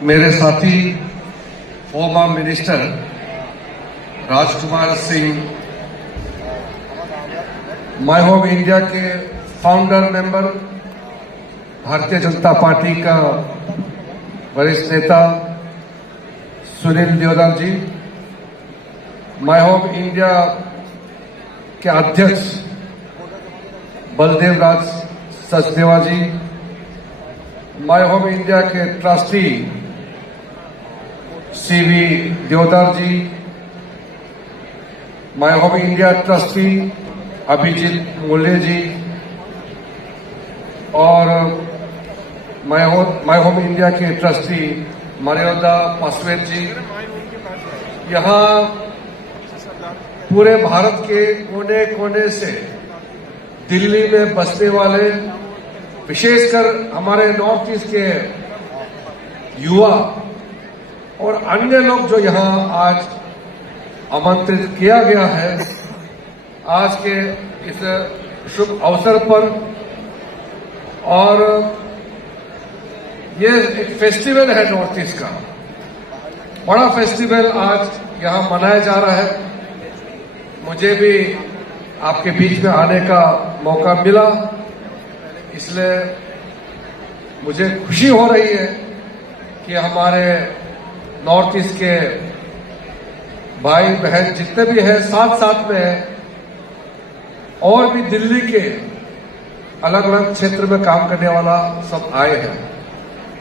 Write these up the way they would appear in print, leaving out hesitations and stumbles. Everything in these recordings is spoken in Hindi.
मेरे साथी former minister Rajkumar Singh, my home India के फाउंडर मेंबर, भारतीय जनता पार्टी का वरिष्ठ नेता Sunil Deodhar ji, my home India के अध्यक्ष Baldev Raj Sachdeva ji, my home India के trustee CV Deodhar ji, my home India trustee Abhijit Mulye ji और माय होम इंडिया के ट्रस्टी मर्यादा पासवेट जी। यहाँ पूरे भारत के कोने कोने से दिल्ली में बसने वाले, विशेषकर हमारे नॉर्थ ईस्ट के युवा और अन्य लोग जो यहाँ आज आमंत्रित किया गया है, आज के इस शुभ अवसर पर। और ये एक फेस्टिवल है नॉर्थ ईस्ट का, बड़ा फेस्टिवल आज यहाँ मनाया जा रहा है। मुझे भी आपके बीच में आने का मौका मिला, इसलिए मुझे खुशी हो रही है कि हमारे नॉर्थ ईस्ट के भाई बहन जितने भी हैं साथ साथ में हैं, और भी दिल्ली के अलग अलग क्षेत्र में काम करने वाला सब आए हैं।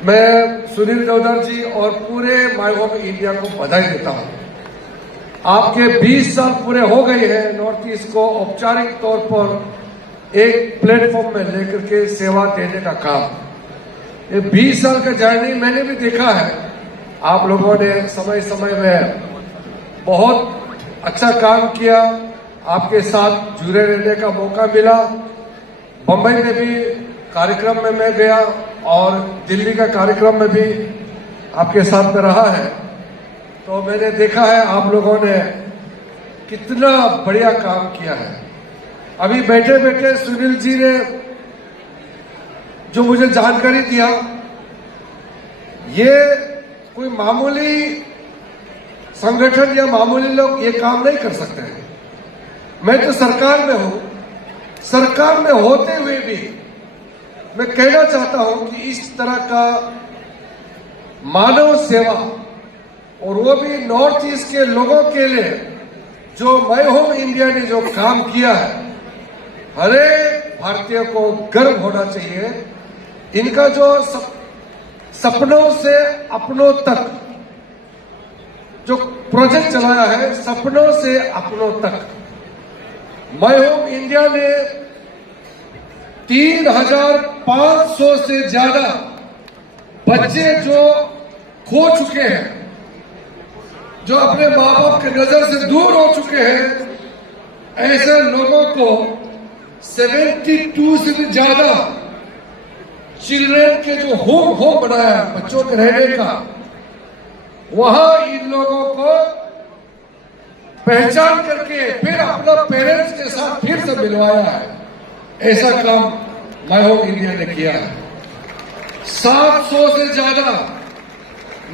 मैं सुनील देवधर जी और पूरे माय होम इंडिया को बधाई देता हूं। आपके 20 साल पूरे हो गए हैं नॉर्थ ईस्ट को औपचारिक तौर पर एक प्लेटफॉर्म में लेकर के सेवा देने का काम। ये 20 साल का जर्नी मैंने भी देखा है। आप लोगों ने समय समय में बहुत अच्छा काम किया, आपके साथ जुड़े रहने का मौका मिला। बंबई में भी कार्यक्रम में मैं गया और दिल्ली का कार्यक्रम में भी आपके साथ में रहा है, तो मैंने देखा है आप लोगों ने कितना बढ़िया काम किया है। अभी बैठे बैठे सुनील जी ने जो मुझे जानकारी दिया, ये कोई मामूली संगठन या मामूली लोग ये काम नहीं कर सकते हैं। मैं तो सरकार में हूं, सरकार में होते हुए भी मैं कहना चाहता हूं कि इस तरह का मानव सेवा, और वो भी नॉर्थ ईस्ट के लोगों के लिए, जो माय होम इंडिया ने जो काम किया है, हर एक भारतीय को गर्व होना चाहिए। इनका जो सपनों से अपनों तक जो प्रोजेक्ट चलाया है, सपनों से अपनों तक, माय होम इंडिया ने 3500 से ज्यादा बच्चे जो खो चुके हैं, जो अपने माँ बाप की नजर से दूर हो चुके हैं, ऐसे लोगों को 72 से भी ज्यादा चिल्ड्रेन के जो होम बनाया बच्चों के रहने का, वहां इन लोगों को पहचान करके फिर अपना पेरेंट्स के साथ फिर से मिलवाया है। ऐसा काम माय होम इंडिया ने किया है। 700 से ज्यादा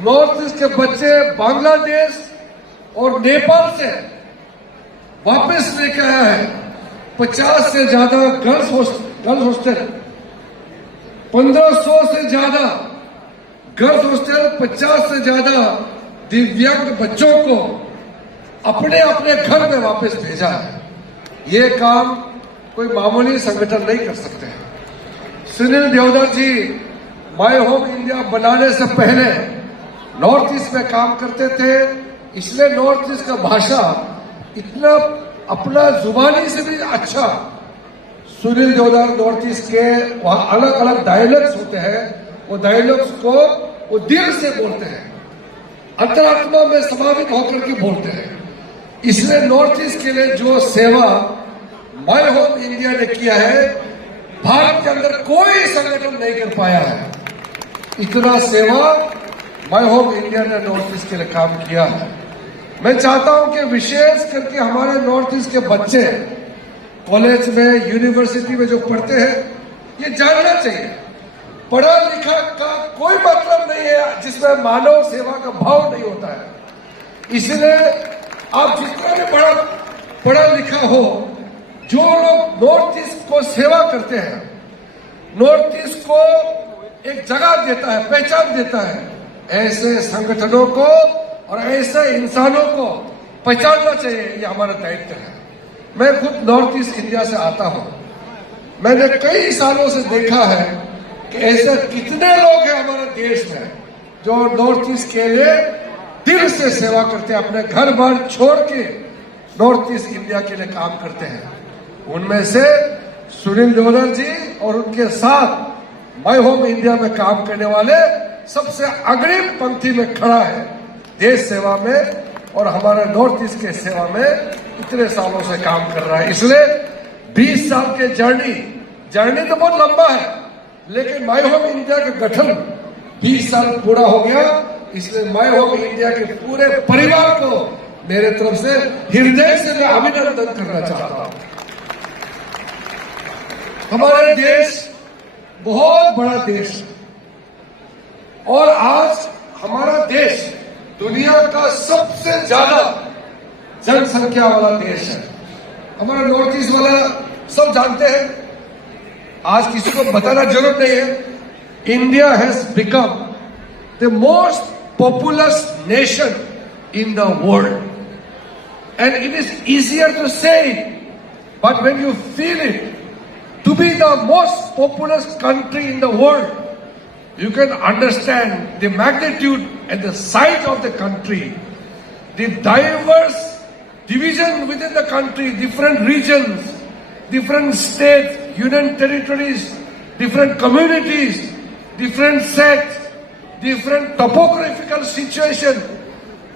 नॉर्थ ईस्ट के बच्चे बांग्लादेश और नेपाल से वापस लेके आया है। 50 से ज्यादा गर्ल्स हॉस्टल, 1500 से ज्यादा गर्ल्स हॉस्टल, 50 से ज्यादा दिव्यांग बच्चों को अपने अपने घर में वापस भेजा है। ये काम कोई मामूली संगठन नहीं कर सकते हैं। Sunil Deodhar ji my home India बनाने से पहले नॉर्थ ईस्ट में काम करते थे, इसलिए नॉर्थ ईस्ट का भाषा इतना अपना जुबानी से भी अच्छा। सुनील देवधर नॉर्थ ईस्ट के वहां अलग अलग डायलॉग्स होते हैं, वो डायलॉग्स को वो दिल से बोलते हैं, अंतरात्मा में समावित होकर के बोलते हैं। इसलिए नॉर्थ ईस्ट के लिए जो सेवा माय होम इंडिया ने किया है, भारत के अंदर कोई संगठन नहीं कर पाया है। इतना सेवा माय होम इंडिया ने नॉर्थ ईस्ट के लिए काम किया है। मैं चाहता हूं कि विशेष करके हमारे नॉर्थ ईस्ट के बच्चे कॉलेज में, यूनिवर्सिटी में जो पढ़ते हैं, ये जानना चाहिए पढ़ा लिखा का कोई मतलब नहीं है जिसमें मानव सेवा का भाव नहीं होता है। इसलिए आप जितना भी पढ़ा लिखा हो, जो लोग नॉर्थ ईस्ट को सेवा करते हैं, नॉर्थ ईस्ट को एक जगह देता है, पहचान देता है, ऐसे संगठनों को और ऐसे इंसानों को पहचानना चाहिए। ये हमारा दायित्व है। मैं खुद नॉर्थ ईस्ट इंडिया से आता हूं। मैंने कई सालों से देखा है कि ऐसे कितने लोग हैं हमारे देश में जो नॉर्थ ईस्ट के लिए दिल से सेवा करते हैं, अपने घर बार छोड़ के नॉर्थ ईस्ट इंडिया के लिए काम करते हैं। उनमें से सुनील डोलर जी और उनके साथ माय होम इंडिया में काम करने वाले सबसे अग्रिम पंक्ति में खड़ा है देश सेवा में, और हमारे नॉर्थ ईस्ट के सेवा में इतने सालों से काम कर रहा है। इसलिए 20 साल के जर्नी तो बहुत लंबा है, लेकिन माय होम इंडिया का गठन 20 साल पूरा हो गया। इसलिए माय होम इंडिया के पूरे परिवार को मेरे तरफ से हृदय से मैं अभिनंदन करना चाहता हूं। हमारा देश बहुत बड़ा देश है और आज हमारा देश दुनिया का सबसे ज्यादा जनसंख्या वाला देश है। हमारा नॉर्थ ईस्ट वाला सब जानते हैं, आज किसी को बताना जरूरत नहीं है। India has become the most populous nation in the world, and it is easier to say it, but when you feel it, to be the most populous country in the world, you can understand the magnitude and the size of the country, the diverse division within the country, different regions, different states, union territories, different communities, different sects, different topographical situation.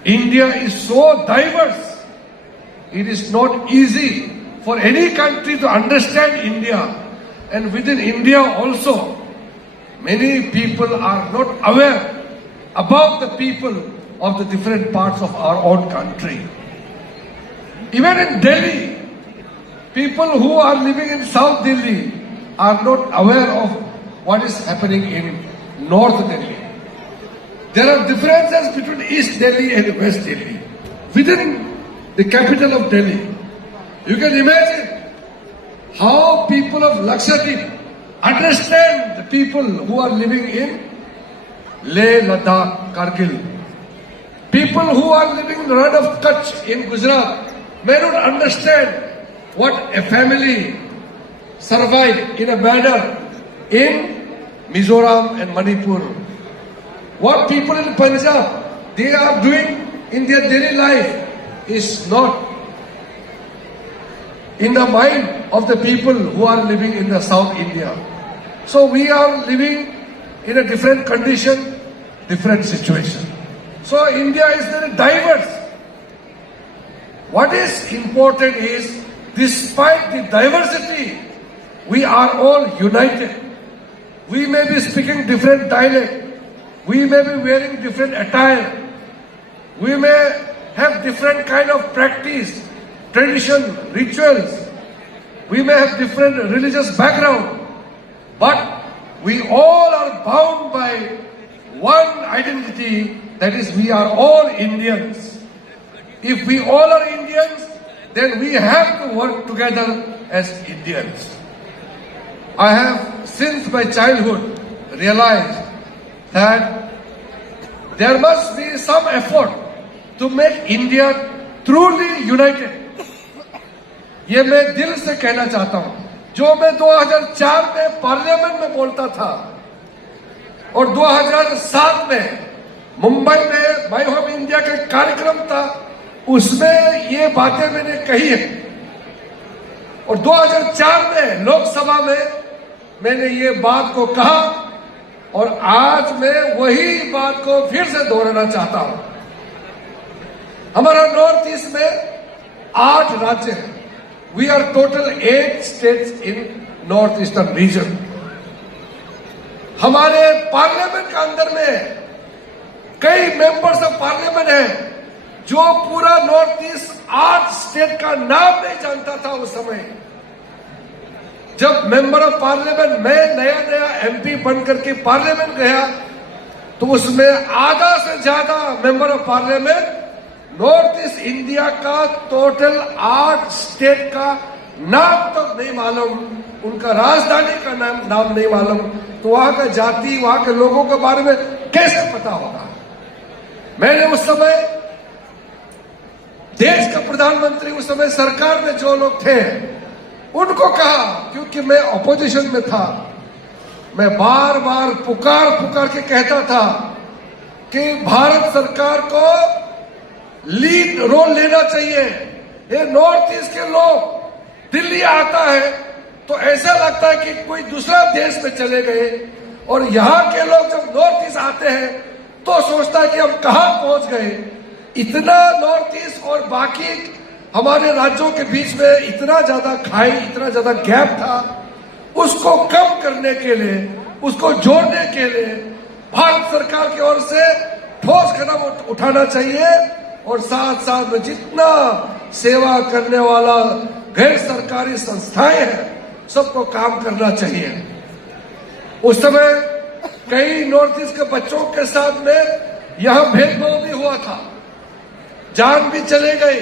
India is so diverse. It is not easy for any country to understand India. And within India also, many people are not aware about the people of the different parts of our own country. Even in Delhi, people who are living in South Delhi are not aware of what is happening in North Delhi. There are differences between East Delhi and West Delhi within the capital of Delhi. You can imagine how people of Lakshadweep understand the people who are living in Leh, Ladakh, Kargil. People who are living in the Ran of Kutch in Gujarat may not understand what a family survived in a manner in Mizoram and Manipur. What people in Punjab, they are doing in their daily life is not in the mind of the people who are living in the South India. So we are living in a different condition, different situation. So India is very diverse. What is important is, despite the diversity, we are all united. We may be speaking different dialect. We may be wearing different attire. We may have different kind of practice, tradition, rituals. We may have different religious background. But we all are bound by one identity, that is, we are all Indians. If we all are Indians, then we have to work together as Indians. I have, since my childhood, realized that there must be some effort to make India truly united. ये मैं दिल से कहना चाहता हूं। जो मैं 2004 में पार्लियामेंट में बोलता था और 2007 में मुंबई में माय होम इंडिया का कार्यक्रम था, उसमें ये बातें मैंने कही है। और 2004 में लोकसभा में मैंने ये बात को कहा, और आज मैं वही बात को फिर से दोहराना चाहता हूं। हमारा नॉर्थ ईस्ट में 8 राज्य हैं। We are total 8 states in north eastern region. हमारे पार्लियामेंट के अंदर में कई मेंबर्स ऑफ पार्लियामेंट हैं जो पूरा नॉर्थ ईस्ट 8 स्टेट का नाम नहीं जानता था उस समय। जब मेंबर ऑफ पार्लियामेंट मैं नया एमपी बन करके पार्लियामेंट गया तो उसमें आधा से ज्यादा member of parliament north east India का टोटल 8 स्टेट का नाम तक नहीं मालूम, उनका राजधानी का नाम नहीं मालूम, तो वहां का जाति, वहां के लोगों के बारे में कैसे पता होगा। मैंने उस समय देश का प्रधानमंत्री, उस समय सरकार में जो लोग थे उनको कहा, क्योंकि मैं ऑपोजिशन में था, मैं बार बार पुकार के कहता था कि भारत सरकार को लीड रोल लेना चाहिए। ये नॉर्थ ईस्ट के लोग दिल्ली आता है तो ऐसा लगता है कि कोई दूसरा देश में चले गए, और यहां के लोग जब नॉर्थ ईस्ट आते हैं तो सोचता है कि हम कहां पहुंच गए। इतना नॉर्थ ईस्ट और बाकी हमारे राज्यों के बीच में इतना ज्यादा खाई, इतना ज्यादा गैप था, उसको कम करने के लिए, उसको जोड़ने के लिए भारत सरकार की ओर से ठोस कदम उठाना चाहिए, और साथ साथ में जितना सेवा करने वाला गैर सरकारी संस्थाएं हैं सबको काम करना चाहिए। उस समय कई नॉर्थ ईस्ट के बच्चों के साथ में यहां भेदभाव भी हुआ था, जान भी चले गए,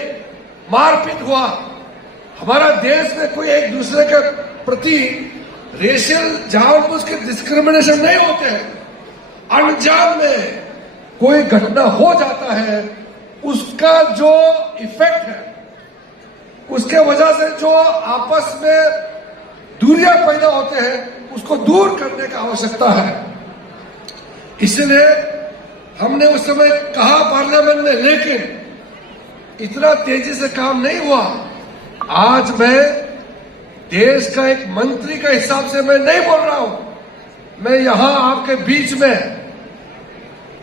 मारपीट हुआ। हमारा देश में कोई एक दूसरे के प्रति रेशियल जानबूझ के डिस्क्रिमिनेशन नहीं होते हैं। अनजान में कोई घटना हो जाता है, उसका जो इफेक्ट है, उसके वजह से जो आपस में दूरियां पैदा होते हैं, उसको दूर करने की आवश्यकता है। इसलिए हमने उस समय कहा पार्लियामेंट में, लेकिन इतना तेजी से काम नहीं हुआ। आज मैं देश का एक मंत्री के हिसाब से मैं नहीं बोल रहा हूं, मैं यहां आपके बीच में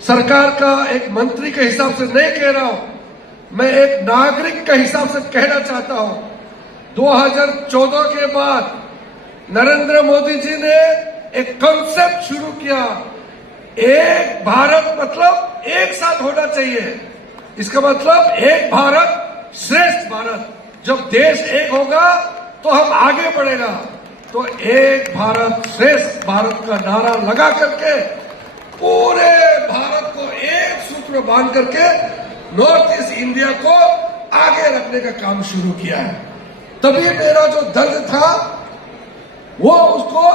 सरकार का एक मंत्री के हिसाब से नहीं कह रहा हूं, मैं एक नागरिक के हिसाब से कहना चाहता हूं। 2014 के बाद नरेंद्र मोदी जी ने एक कॉन्सेप्ट शुरू किया, एक भारत मतलब एक साथ होना चाहिए। इसका मतलब एक भारत श्रेष्ठ भारत। जब देश एक होगा तो हम आगे बढ़ेगा। तो एक भारत श्रेष्ठ भारत का नारा लगा करके पूरे भारत को एक सूत्र में बांध करके नॉर्थ ईस्ट इंडिया को आगे रखने का काम शुरू किया है। तभी मेरा जो दर्द था वो उसको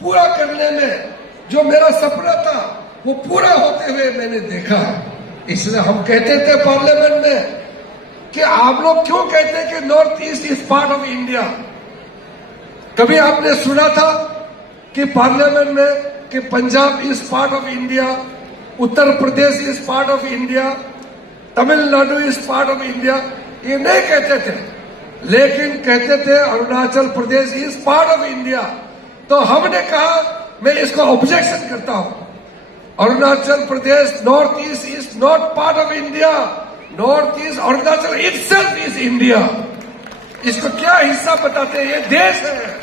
पूरा करने में, जो मेरा सपना था वो पूरा होते हुए मैंने देखा है। इसलिए हम कहते थे पार्लियामेंट में कि आप लोग क्यों कहते हैं कि north east is part of India. कभी आपने सुना था कि पार्लियामेंट में कि Punjab is part of India, Uttar Pradesh is part of India, Tamil Nadu is part of India? ये नहीं कहते थे, लेकिन कहते थे Arunachal Pradesh is part of India. तो हमने कहा, मैं इसको ऑब्जेक्शन करता हूं, Arunachal Pradesh north east is not part of India, north east Arunachal itself is India. इसको क्या हिस्सा बताते हैं? ये देश है,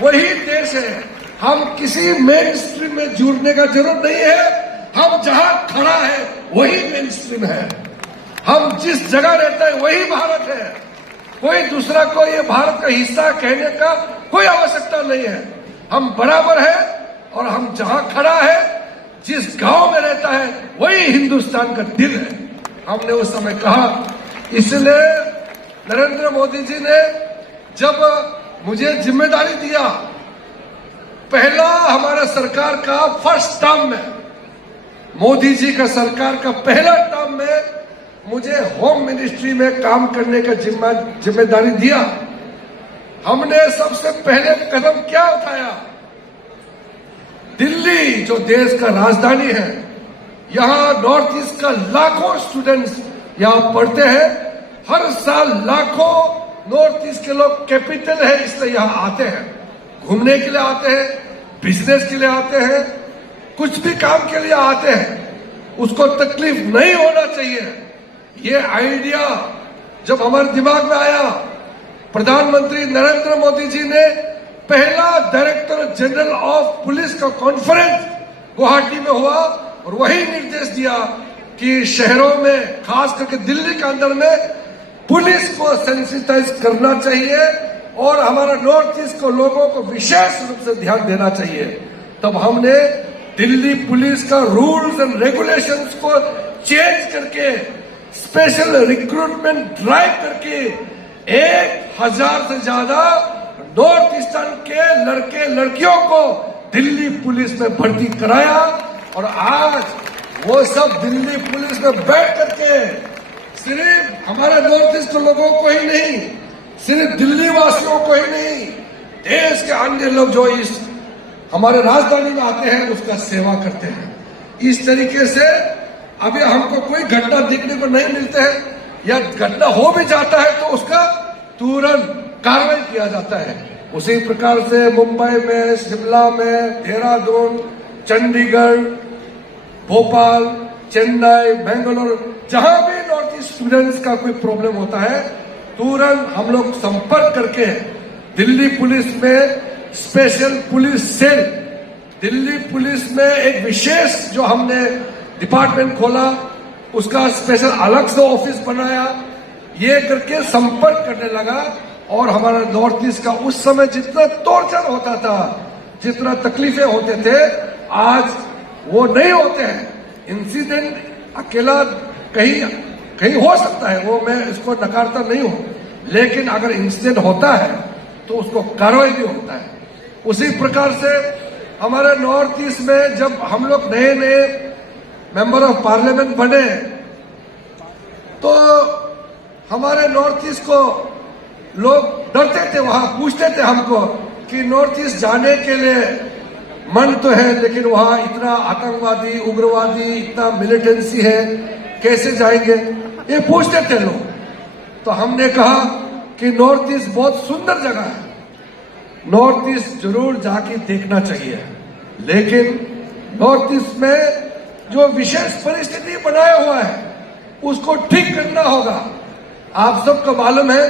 वही देश है। हम किसी मेन स्ट्रीम में जुड़ने का जरूरत नहीं है। हम जहां खड़ा है वही मेन स्ट्रीम है। हम जिस जगह रहते हैं वही भारत है। कोई दूसरा को ये भारत का हिस्सा कहने का कोई आवश्यकता नहीं है। हम बराबर है, और हम जहां खड़ा है, जिस गांव में रहता है, वही हिंदुस्तान का दिल है। हमने उस समय कहा। इसलिए नरेंद्र मोदी जी ने जब मुझे जिम्मेदारी दिया, पहला हमारा सरकार का फर्स्ट टर्म में, मोदी जी का सरकार का पहला टर्म में मुझे होम मिनिस्ट्री में काम करने का जिम्मेदारी दिया। हमने सबसे पहले कदम क्या उठाया? दिल्ली जो देश का राजधानी है, यहां नॉर्थ ईस्ट का लाखों स्टूडेंट्स यहां पढ़ते हैं। हर साल लाखों नॉर्थ ईस्ट के लोग, कैपिटल है इसलिए यहां आते हैं, घूमने के लिए आते हैं, बिजनेस के लिए आते हैं, कुछ भी काम के लिए आते हैं। उसको तकलीफ नहीं होना चाहिए। ये आइडिया जब हमारे दिमाग में आया, प्रधानमंत्री नरेंद्र मोदी जी ने पहला डायरेक्टर जनरल ऑफ पुलिस का कॉन्फ्रेंस गुवाहाटी में हुआ, और वही निर्देश दिया कि शहरों में, खास करके दिल्ली के अंदर में, पुलिस को सेंसिटाइज करना चाहिए, और हमारा नॉर्थ ईस्ट को लोगों को विशेष रूप से ध्यान देना चाहिए। तब हमने दिल्ली पुलिस का रूल्स एंड रेगुलेशंस को चेंज करके स्पेशल रिक्रूटमेंट ड्राइव करके 1000 से ज्यादा नॉर्थ ईस्टर्न के लड़के लड़कियों को दिल्ली पुलिस में भर्ती कराया। और आज वो सब दिल्ली पुलिस में बैठ करके सिर्फ हमारे नॉर्थ ईस्ट लोगों को ही नहीं, सिर्फ दिल्ली वासियों को ही नहीं, देश के अन्य लोग जो इस हमारे राजधानी में आते हैं उसका सेवा करते हैं। इस तरीके से अभी हमको कोई घटना देखने को नहीं मिलते हैं, या घटना हो भी जाता है तो उसका तुरंत कार्रवाई किया जाता है। उसी प्रकार से मुंबई में, शिमला में, देहरादून, चंडीगढ़, भोपाल, चेन्नई, बेंगलुरु, जहां भी नॉर्थ ईस्ट स्टूडेंट्स का कोई प्रॉब्लम होता है तुरंत हम लोग संपर्क करके दिल्ली पुलिस में special police cell, Delhi police में एक विशेष जो हमने डिपार्टमेंट खोला, उसका स्पेशल अलग से ऑफिस बनाया, ये करके संपर्क करने लगा। और हमारा नॉर्थ ईस्ट का उस समय जितना टॉर्चर होता था, जितना तकलीफें होते थे, आज वो नहीं होते हैं। इंसिडेंट अकेला कहीं हो सकता है, वो मैं इसको नकारता नहीं हूं, लेकिन अगर इंसिडेंट होता है तो उसको कार्रवाई भी होता है। उसी प्रकार से हमारे नॉर्थ ईस्ट में जब हम लोग नए नए मेंबर ऑफ पार्लियामेंट बने तो हमारे नॉर्थ ईस्ट को लोग डरते थे, वहां पूछते थे हमको कि नॉर्थ ईस्ट जाने के लिए मन तो है लेकिन वहां इतना आतंकवादी, उग्रवादी, इतना मिलिटेंसी है, कैसे जाएंगे, ये पूछते थे लोग। तो हमने कहा कि नॉर्थ ईस्ट बहुत सुंदर जगह है, नॉर्थ ईस्ट जरूर जाके देखना चाहिए, लेकिन नॉर्थ ईस्ट में जो विशेष परिस्थिति बनाया हुआ है उसको ठीक करना होगा। आप सबको मालूम है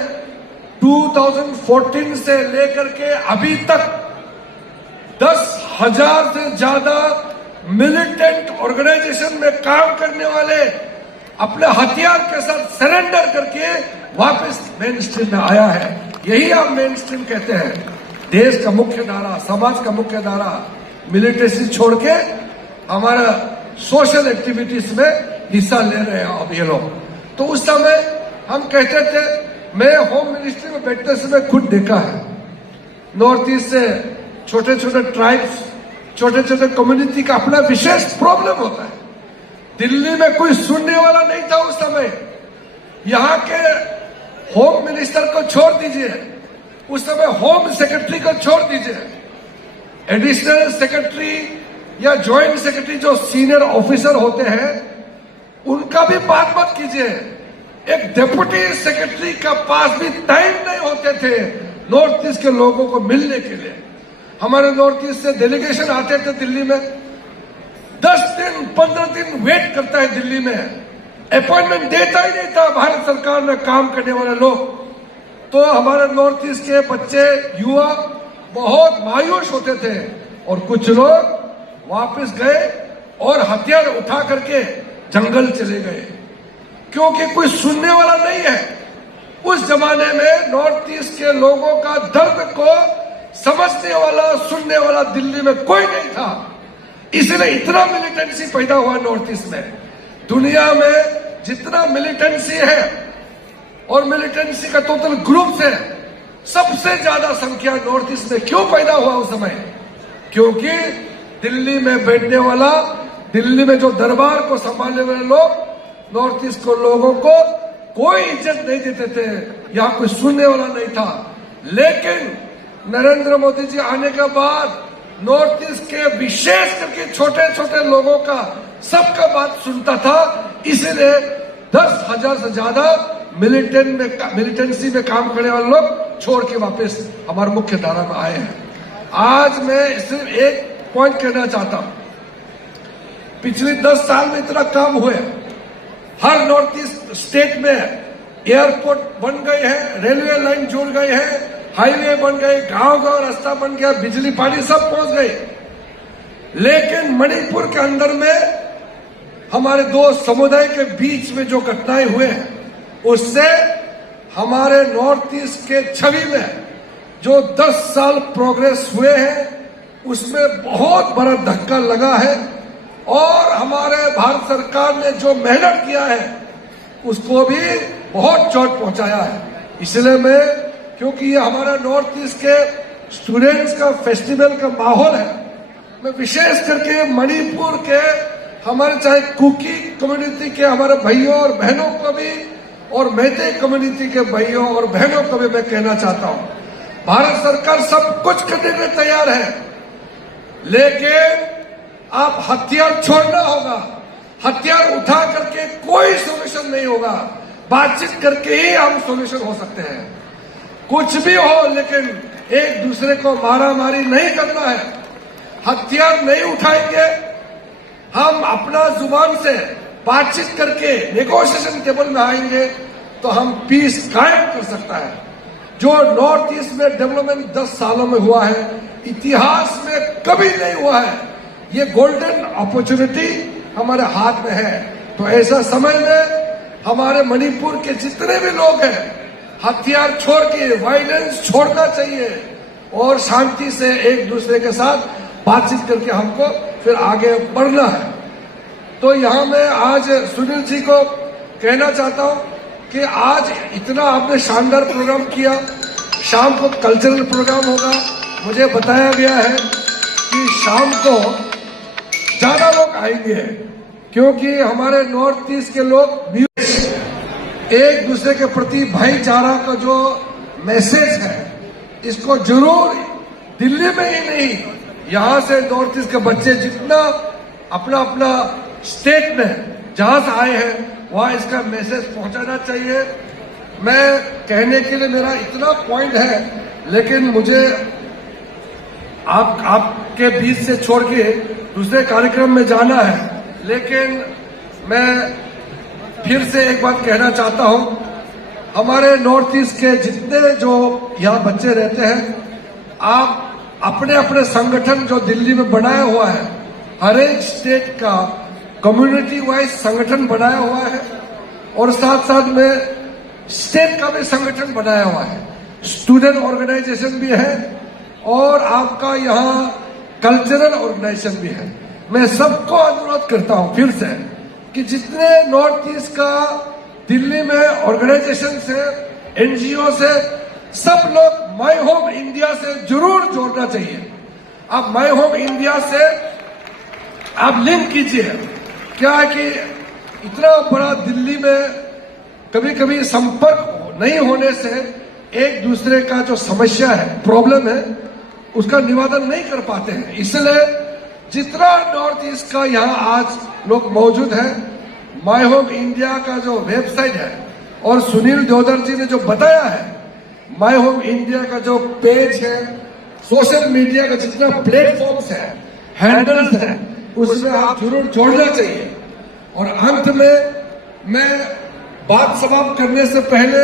2014 से लेकर के अभी तक 10,000 से ज्यादा मिलिटेंट ऑर्गेनाइजेशन में काम करने वाले अपने हथियार के साथ सरेंडर करके वापस मेन स्ट्रीम में आया है। यही आप मेन स्ट्रीम कहते हैं, देश का मुख्य धारा, समाज का मुख्य धारा, मिलिटेंसी छोड़ के हमारा सोशल एक्टिविटीज में हिस्सा ले रहे हैं अब ये लोग। तो उस समय हम कहते थे, मैं होम मिनिस्ट्री में बैठते समय खुद देखा है, नॉर्थ ईस्ट से छोटे छोटे ट्राइब्स, छोटे छोटे कम्युनिटी का अपना विशेष प्रॉब्लम होता है। दिल्ली में कोई सुनने वाला नहीं था उस समय। यहाँ के होम मिनिस्टर को छोड़ दीजिए, उस समय होम सेक्रेटरी को छोड़ दीजिए, एडिशनल सेक्रेटरी या ज्वाइंट सेक्रेटरी जो सीनियर ऑफिसर होते हैं उनका भी बात मत कीजिए। एक डिप्टी सेक्रेटरी का पास भी टाइम नहीं होते थे नॉर्थ ईस्ट के लोगों को मिलने के लिए। हमारे नॉर्थ ईस्ट से डेलीगेशन आते थे दिल्ली में, 10 दिन 15 दिन वेट करता है दिल्ली में, अपॉइंटमेंट देता ही नहीं था भारत सरकार में काम करने वाले लोग। तो हमारे नॉर्थ ईस्ट के बच्चे, युवा बहुत मायूस होते थे और कुछ लोग वापस गए और हथियार उठा करके जंगल चले गए, क्योंकि कोई सुनने वाला नहीं है। उस जमाने में नॉर्थ ईस्ट के लोगों का दर्द को समझने वाला, सुनने वाला दिल्ली में कोई नहीं था, इसलिए इतना मिलिटेंसी पैदा हुआ नॉर्थ ईस्ट में। दुनिया में जितना मिलिटेंसी है और मिलिटेंसी का टोटल ग्रुप है, सबसे ज्यादा संख्या नॉर्थ ईस्ट में क्यों पैदा हुआ उस समय? क्योंकि दिल्ली में बैठने वाला, दिल्ली में जो दरबार को संभालने वाले लोग नॉर्थ ईस्ट को लोगों को कोई इज्जत नहीं देते थे, यहां कोई सुनने वाला नहीं था। लेकिन नरेंद्र मोदी जी आने के बाद नॉर्थ ईस्ट के विशेष करके छोटे छोटे लोगों का सबका बात सुनता था, इसलिए 10,000 से ज्यादा मिलिटेंसी में काम करने वाले लोग छोड़ के वापस हमारे मुख्य धारा में आए हैं। आज मैं सिर्फ एक पॉइंट कहना चाहता हूं, पिछले 10 साल में इतना काम हुए, हर नॉर्थ ईस्ट स्टेट में एयरपोर्ट बन गए हैं, रेलवे लाइन जुड़ गए हैं, हाईवे बन गए, गांव गांव रास्ता बन गया, बिजली पानी सब पहुंच गए। लेकिन मणिपुर के अंदर में हमारे दो समुदाय के बीच में जो घटनाएं हुए हैं, उससे हमारे नॉर्थ ईस्ट के छवि में जो 10 साल प्रोग्रेस हुए हैं उसमें बहुत बड़ा धक्का लगा है और हमारे भारत सरकार ने जो मेहनत किया है उसको भी बहुत चोट पहुंचाया है। इसलिए मैं, क्योंकि ये हमारा नॉर्थ ईस्ट के स्टूडेंट्स का फेस्टिवल का माहौल है, मैं विशेष करके मणिपुर के हमारे चाहे कुकी कम्युनिटी के हमारे भाइयों और बहनों को भी और मैते कम्युनिटी के भाइयों और बहनों को भी मैं कहना चाहता हूं, भारत सरकार सब कुछ करने के लिए तैयार है, लेकिन आप हथियार छोड़ना होगा। हथियार उठा करके कोई सोल्यूशन नहीं होगा, बातचीत करके ही हम सोल्यूशन हो सकते हैं। कुछ भी हो, लेकिन एक दूसरे को मारा मारी नहीं करना है, हथियार नहीं उठाएंगे। हम अपना जुबान से बातचीत करके नेगोशिएशन टेबल में आएंगे तो हम पीस कायम कर सकता है। जो नॉर्थ ईस्ट में डेवलपमेंट 10 सालों में हुआ है, इतिहास में कभी नहीं हुआ है। ये गोल्डन अपॉर्चुनिटी हमारे हाथ में है। तो ऐसा समय में हमारे मणिपुर के जितने भी लोग हैं, हथियार छोड़ के वायलेंस छोड़ना चाहिए और शांति से एक दूसरे के साथ बातचीत करके हमको फिर आगे बढ़ना है। तो यहां मैं आज सुनील जी को कहना चाहता हूं कि आज इतना आपने शानदार प्रोग्राम किया, शाम को कल्चरल प्रोग्राम होगा। मुझे बताया गया है कि शाम को ज्यादा लोग आएंगे क्योंकि हमारे नॉर्थ ईस्ट के लोग एक दूसरे के प्रति भाईचारा का जो मैसेज है, इसको जरूर दिल्ली में ही नहीं, यहां से नॉर्थ ईस्ट के बच्चे जितना अपना अपना स्टेट में जहां से आए हैं वहां इसका मैसेज पहुंचाना चाहिए। मैं कहने के लिए मेरा इतना पॉइंट है, लेकिन मुझे आपके बीच से छोड़ के दूसरे कार्यक्रम में जाना है। लेकिन मैं फिर से एक बात कहना चाहता हूं, हमारे नॉर्थ ईस्ट के जितने जो यहाँ बच्चे रहते हैं, आप अपने अपने संगठन जो दिल्ली में बनाया हुआ है, हर एक स्टेट का कम्युनिटी वाइज संगठन बनाया हुआ है और साथ साथ में स्टेट का भी संगठन बनाया हुआ है, स्टूडेंट ऑर्गेनाइजेशन भी है और आपका यहाँ कल्चरल ऑर्गेनाइजेशन भी है। मैं सबको अनुरोध करता हूं फिर से कि जितने नॉर्थ ईस्ट का दिल्ली में ऑर्गेनाइजेशन से, एनजीओ से, सब लोग माय होम इंडिया से जरूर जोड़ना चाहिए। आप माय होम इंडिया से आप लिंक कीजिए। क्या है कि इतना बड़ा दिल्ली में कभी कभी संपर्क नहीं होने से एक दूसरे का जो समस्या है, प्रॉब्लम है, उसका निवारण नहीं कर पाते हैं। इसलिए जितना नॉर्थ ईस्ट का यहाँ आज लोग मौजूद हैं, माय होम इंडिया का जो वेबसाइट है और सुनील देवधर जी ने जो बताया है, माय होम इंडिया का जो पेज है, सोशल मीडिया का जितना प्लेटफॉर्म्स है, हैंडल्स है, उसमें आप जरूर जोड़ना चाहिए। और अंत में मैं बात समाप्त करने से पहले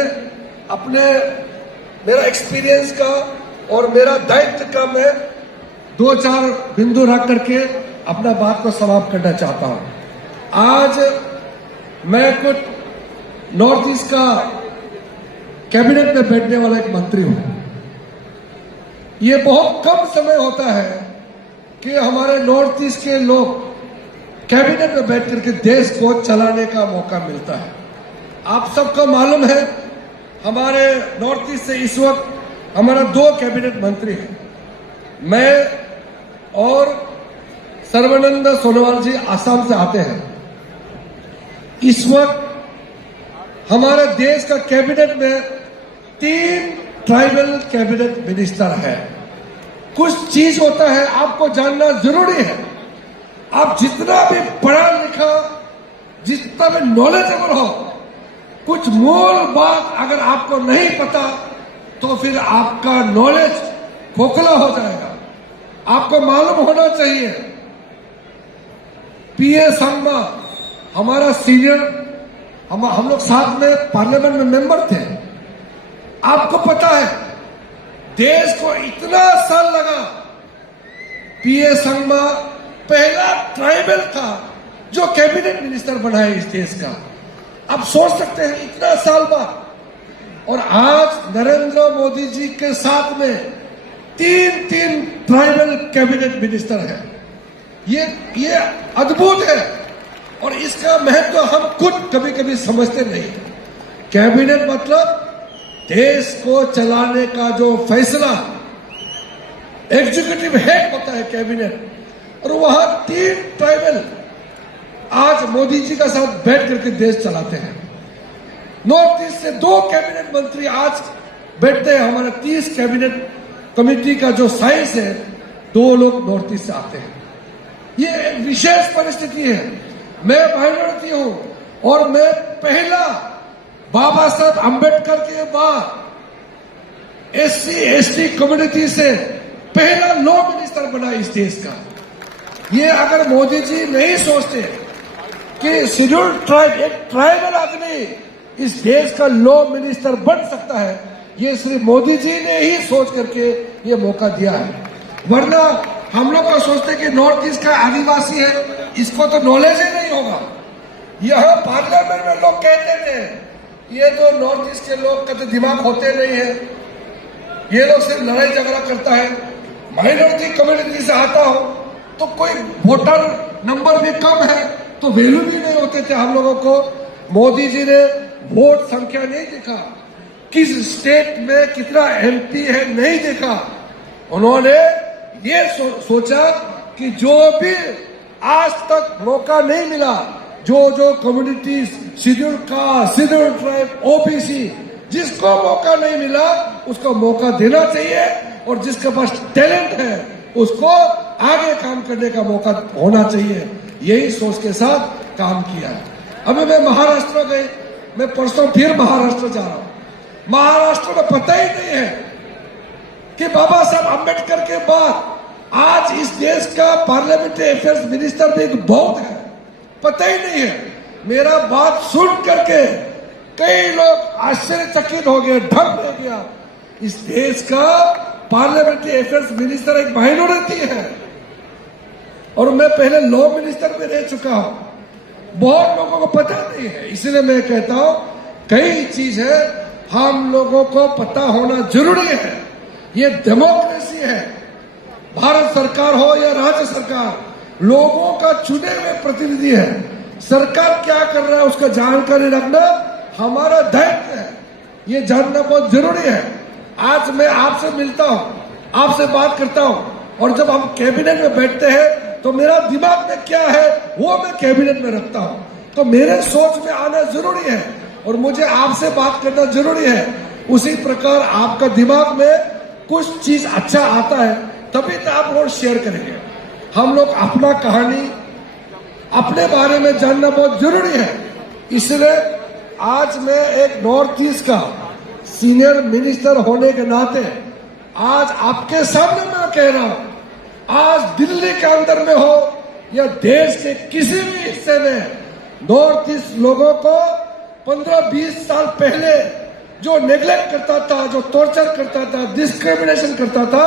अपने मेरा एक्सपीरियंस का और मेरा दायित्व का मैं 2-4 बिंदु रख करके अपना बात को समाप्त करना चाहता हूं। आज मैं कुछ नॉर्थ ईस्ट का कैबिनेट में बैठने वाला एक मंत्री हूं। ये बहुत कम समय होता है कि हमारे नॉर्थ ईस्ट के लोग कैबिनेट में बैठ करके देश को चलाने का मौका मिलता है। आप सबको मालूम है, हमारे नॉर्थ ईस्ट से इस वक्त हमारा 2 कैबिनेट मंत्री हैं, मैं और सर्बानंद सोनोवाल जी आसाम से आते हैं। इस वक्त हमारे देश का कैबिनेट में 3 ट्राइबल कैबिनेट मिनिस्टर है। कुछ चीज होता है आपको जानना जरूरी है। आप जितना भी पढ़ा लिखा, जितना भी नॉलेजेबल हो, कुछ मूल बात अगर आपको नहीं पता तो फिर आपका नॉलेज खोखला हो जाएगा। आपको मालूम होना चाहिए, पीए संगमा हमारा सीनियर, हम लोग साथ में पार्लियामेंट में मेंबर थे। आपको पता है देश को इतना साल लगा, पीए संगमा पहला ट्राइबल था जो कैबिनेट मिनिस्टर बना है इस देश का। आप सोच सकते हैं इतना साल बाद और आज नरेंद्र मोदी जी के साथ में तीन ट्राइबल कैबिनेट मिनिस्टर है। ये अद्भुत है और इसका महत्व हम खुद कभी कभी समझते नहीं। कैबिनेट मतलब देश को चलाने का जो फैसला, एग्जीक्यूटिव हेड होता है कैबिनेट, और वहां 3 ट्राइबल आज मोदी जी का साथ बैठ करके देश चलाते हैं। नॉर्थ ईस्ट से 2 कैबिनेट मंत्री आज बैठते हैं। हमारे 30 कैबिनेट कमेटी का जो साइज है, 2 लोग नॉर्थ ईस्ट से आते हैं। ये एक विशेष परिस्थिति है। मैं माइनॉरिटी हूं और मैं पहला बाबा साहब अंबेडकर के बाद SC/ST कम्युनिटी से पहला लॉ मिनिस्टर बना इस देश का। ये अगर मोदी जी नहीं सोचते कि शेड्यूल्ड ट्राइब, एक ट्राइबल आदमी इस देश का लॉ मिनिस्टर बन सकता है, ये सिर्फ मोदी जी ने ही सोच करके ये मौका दिया है। वरना हम लोग तो सोचते कि नॉर्थ ईस्ट का आदिवासी है, इसको तो नॉलेज ही नहीं होगा। यह पार्लियामेंट में लोग कहते थे ये तो नॉर्थ ईस्ट के लोग कभी दिमाग होते नहीं है, ये लोग सिर्फ लड़ाई झगड़ा करता है। माइनॉरिटी कम्युनिटी से आता हो तो कोई वोटर नंबर भी कम है तो वैल्यू भी नहीं होते थे हम लोगों को। मोदी जी ने वोट संख्या नहीं देखा, किस स्टेट में कितना MP है नहीं देखा। उन्होंने ये सोचा कि जो भी आज तक मौका नहीं मिला, जो communities, schedule caste, schedule tribe, OBC, जिसको मौका नहीं मिला उसको मौका देना चाहिए और जिसके पास टैलेंट है उसको आगे काम करने का मौका होना चाहिए। यही सोच के साथ काम किया। अभी मैं महाराष्ट्र गई, मैं परसों फिर महाराष्ट्र जा रहा हूं। महाराष्ट्र में पता ही नहीं है कि बाबा साहब अंबेडकर के बाद आज इस देश का पार्लियामेंट्री अफेयर्स मिनिस्टर भी एक बौद्ध है, पता ही नहीं है। मेरा बात सुन करके कई लोग आश्चर्यचकित हो गए, ढंग रह गया। इस देश का पार्लियामेंट्री अफेयर्स मिनिस्टर एक माइनॉरिटी है और मैं पहले लॉ मिनिस्टर में रह चुका हूं। बहुत लोगों को पता नहीं है, इसलिए मैं कहता हूं कई चीज है हम लोगों को पता होना जरूरी है। ये डेमोक्रेसी है। भारत सरकार हो या राज्य सरकार, लोगों का चुने हुए प्रतिनिधि है। सरकार क्या कर रहा है उसका जानकारी रखना हमारा दायित्व है। ये जानना बहुत जरूरी है। आज मैं आपसे मिलता हूं, आपसे बात करता हूं और जब हम कैबिनेट में बैठते हैं तो मेरा दिमाग में क्या है वो मैं कैबिनेट में रखता हूं। तो मेरे सोच में आना जरूरी है और मुझे आपसे बात करना जरूरी है। उसी प्रकार आपका दिमाग में कुछ चीज अच्छा आता है तभी तो आप लोग शेयर करेंगे। हम लोग अपना कहानी, अपने बारे में जानना बहुत जरूरी है। इसलिए आज मैं एक नॉर्थ ईस्ट का सीनियर मिनिस्टर होने के नाते आज आपके सामने मैं कह रहा हूं, आज दिल्ली के अंदर में हो या देश के किसी भी हिस्से में, नॉर्थ ईस्ट लोगों को 15-20 साल पहले जो नेग्लेक्ट करता था, जो टॉर्चर करता था, डिस्क्रिमिनेशन करता था,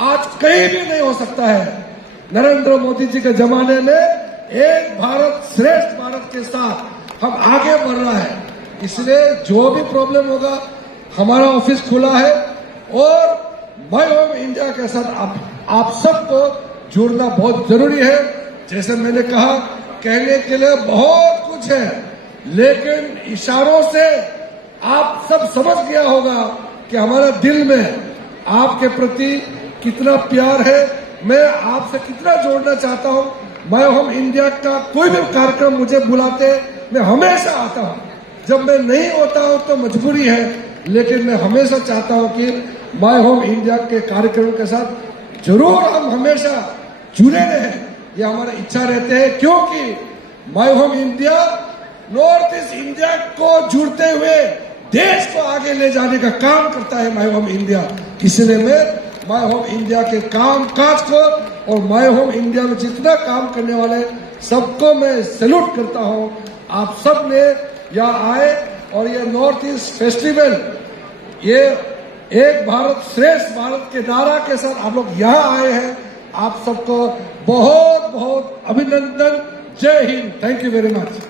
आज कहीं भी नहीं हो सकता है। नरेंद्र मोदी जी के जमाने में एक भारत श्रेष्ठ भारत के साथ हम आगे बढ़ रहा है। इसलिए जो भी प्रॉब्लम होगा, हमारा ऑफिस खुला है और माय होम इंडिया के साथ आप सबको जुड़ना बहुत जरूरी है। जैसे मैंने कहा, कहने के लिए बहुत कुछ है, लेकिन इशारों से आप सब समझ गया होगा कि हमारा दिल में आपके प्रति कितना प्यार है, मैं आपसे कितना जोड़ना चाहता हूं। माय होम इंडिया का कोई भी कार्यक्रम मुझे बुलाते, मैं हमेशा आता हूं। जब मैं नहीं होता हूं तो मजबूरी है, लेकिन मैं हमेशा चाहता हूं कि माय होम इंडिया के कार्यक्रम के साथ जरूर हम हमेशा जुड़े रहें। ये हमारी इच्छा रहते हैं, क्योंकि my home India north east India को जुड़ते हुए देश को आगे ले जाने का काम करता है माय होम इंडिया। इसलिए मैं माय होम इंडिया के काम काज को और माय होम इंडिया में जितना काम करने वाले सबको मैं सैल्यूट करता हूं। आप सब ने यहाँ आए और ये नॉर्थ ईस्ट फेस्टिवल, ये एक भारत श्रेष्ठ भारत के नारा के साथ आप लोग यहाँ आए हैं। आप सबको बहुत बहुत अभिनंदन। जय Hind. Thank you very much.